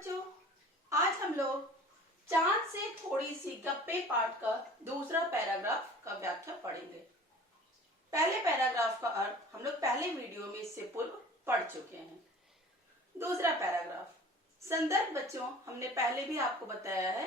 बच्चों, आज हम लोग चांद से थोड़ी सी गप्पे पाठ का दूसरा पैराग्राफ का व्याख्या पढ़ेंगे। पहले पैराग्राफ का अर्थ हम लोग पहले वीडियो में इससे पूर्व पढ़ चुके हैं। दूसरा पैराग्राफ संदर्भ बच्चों, हमने पहले भी आपको बताया है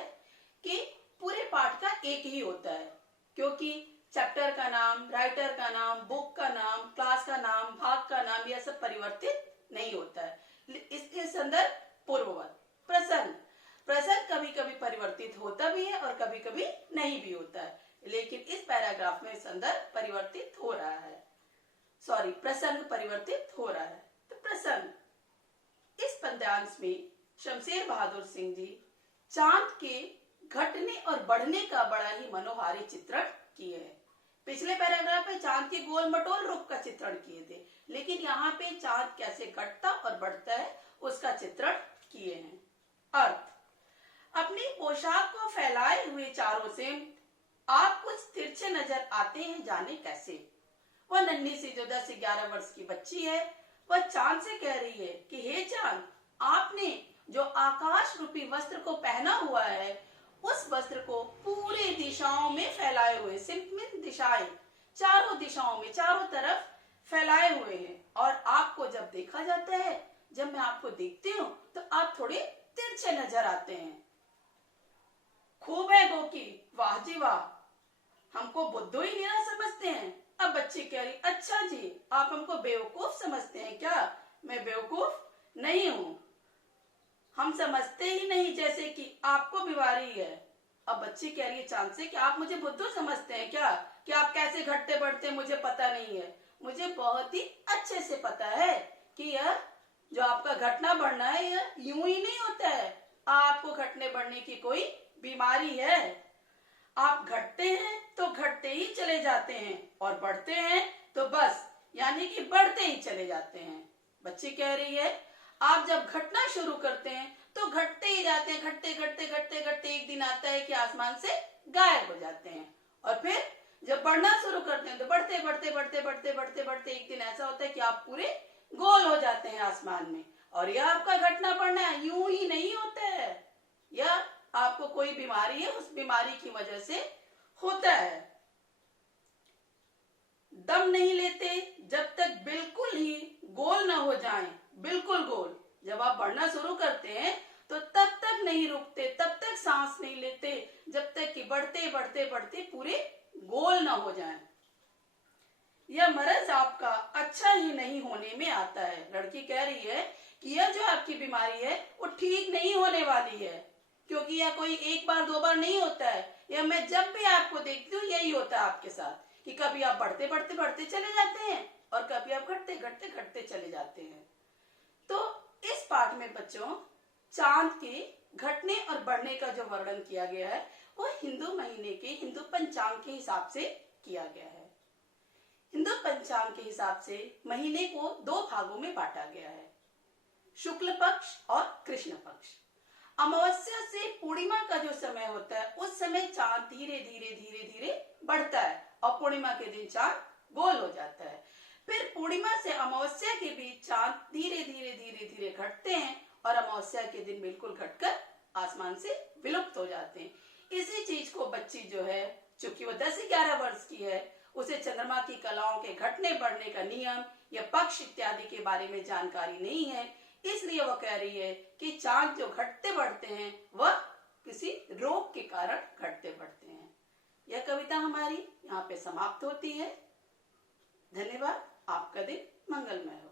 कि पूरे पाठ का एक ही होता है, क्योंकि चैप्टर का नाम, राइटर का नाम, बुक का नाम, क्लास का नाम, भाग का नाम, यह सब परिवर्तित नहीं होता है। इसके संदर्भ पूर्ववत। प्रसंग कभी कभी परिवर्तित होता भी है और कभी कभी नहीं भी होता है, लेकिन इस पैराग्राफ में संदर्भ परिवर्तित हो रहा है, प्रसंग परिवर्तित हो रहा है। तो प्रसंग, इस पद्यांश में शमशेर बहादुर सिंह जी चांद के घटने और बढ़ने का बड़ा ही मनोहारी चित्रण किए हैं। पिछले पैराग्राफ में चांद के गोल मटोल रूप का चित्रण किए थे, लेकिन यहाँ पे चांद कैसे घटता और बढ़ता है उसका चित्रण किए हैं। अर्थ, अपनी पोशाक को फैलाए हुए चारों से आप कुछ तिरछे नजर आते हैं, जाने कैसे। वह नन्ही सी जो 10 से 11 वर्ष की बच्ची है, वह चांद से कह रही है कि हे चांद, आपने जो आकाश रूपी वस्त्र को पहना हुआ है, उस वस्त्र को पूरे दिशाओं में फैलाए हुए, सिंपल दिशाएं, चारों दिशाओं में चारों तरफ फैलाए हुए हैं। और आपको जब देखा जाता है, जब मैं आपको देखती हूँ तो आप थोड़े तिरछे नजर आते हैं। खूब है गोकी, वाह जी वाह, हमको बुद्धू ही नहीं समझते हैं। अब बच्ची कह रही, अच्छा जी, आप हमको बेवकूफ समझते हैं क्या? मैं बेवकूफ नहीं हूँ, हम समझते ही नहीं जैसे कि आपको बीमारी है। अब बच्ची कह रही है चांद से कि आप मुझे बुद्धू समझते हैं क्या, कि आप कैसे घटते बढ़ते मुझे पता नहीं है। मुझे बहुत ही अच्छे से पता है कि यह जो आपका घटना बढ़ना है यह यूं ही नहीं होता है। आपको घटने बढ़ने की कोई बीमारी है। आप घटते हैं तो घटते ही चले जाते हैं और बढ़ते हैं तो बस यानी कि बढ़ते ही चले जाते हैं। बच्ची कह रही है आप जब घटना शुरू करते हैं तो घटते ही जाते हैं, घटते घटते घटते घटते एक दिन आता है कि आसमान से गायब हो जाते हैं। और फिर जब बढ़ना शुरू करते हैं तो बढ़ते बढ़ते बढ़ते बढ़ते बढ़ते बढ़ते एक दिन ऐसा होता है कि आप पूरे गोल हो जाते हैं आसमान में। और यह आपका घटना बढ़ना यूं ही नहीं होता है, यह आपको कोई बीमारी है, उस बीमारी की वजह से होता है। दम नहीं लेते जब तक बिल्कुल ही गोल ना हो जाएं, बिल्कुल गोल। जब आप बढ़ना शुरू करते हैं तो तब तक नहीं रुकते, तब तक सांस नहीं लेते जब तक कि बढ़ते बढ़ते बढ़ते पूरे गोल ना हो जाएं। यह मर्ज आपका अच्छा ही नहीं होने में आता है। लड़की कह रही है कि यह जो आपकी बीमारी है वो ठीक नहीं होने वाली है, क्योंकि यह कोई एक बार दो बार नहीं होता है। यह मैं जब भी आपको देखती हूँ यही होता है आपके साथ, कि कभी आप बढ़ते बढ़ते बढ़ते चले जाते हैं और कभी आप घटते घटते घटते चले जाते हैं। तो इस पाठ में बच्चों चांद के घटने और बढ़ने का जो वर्णन किया गया है वो हिंदू महीने के, हिंदू पंचांग के हिसाब से किया गया है। हिंदू पंचांग के हिसाब से महीने को 2 भागों में बांटा गया है, शुक्ल पक्ष और कृष्ण पक्ष। अमावस्या से पूर्णिमा का जो समय होता है उस समय चांद धीरे धीरे धीरे धीरे बढ़ता है और पूर्णिमा के दिन चांद गोल हो जाता है। फिर पूर्णिमा से अमावस्या के बीच चांद धीरे धीरे धीरे धीरे घटते हैं और अमावस्या के दिन बिल्कुल घटकर आसमान से विलुप्त हो जाते हैं। इसी चीज को बच्ची जो है, चूंकि वो 10 से 11 वर्ष की है, उसे चंद्रमा की कलाओं के घटने बढ़ने का नियम या पक्ष इत्यादि के बारे में जानकारी नहीं है, इसलिए वो कह रही है कि चांद जो घटते बढ़ते हैं वह किसी रोग के कारण घटते बढ़ते हैं। यह कविता हमारी यहाँ पे समाप्त होती है। धन्यवाद। आपका दिन मंगलमय हो।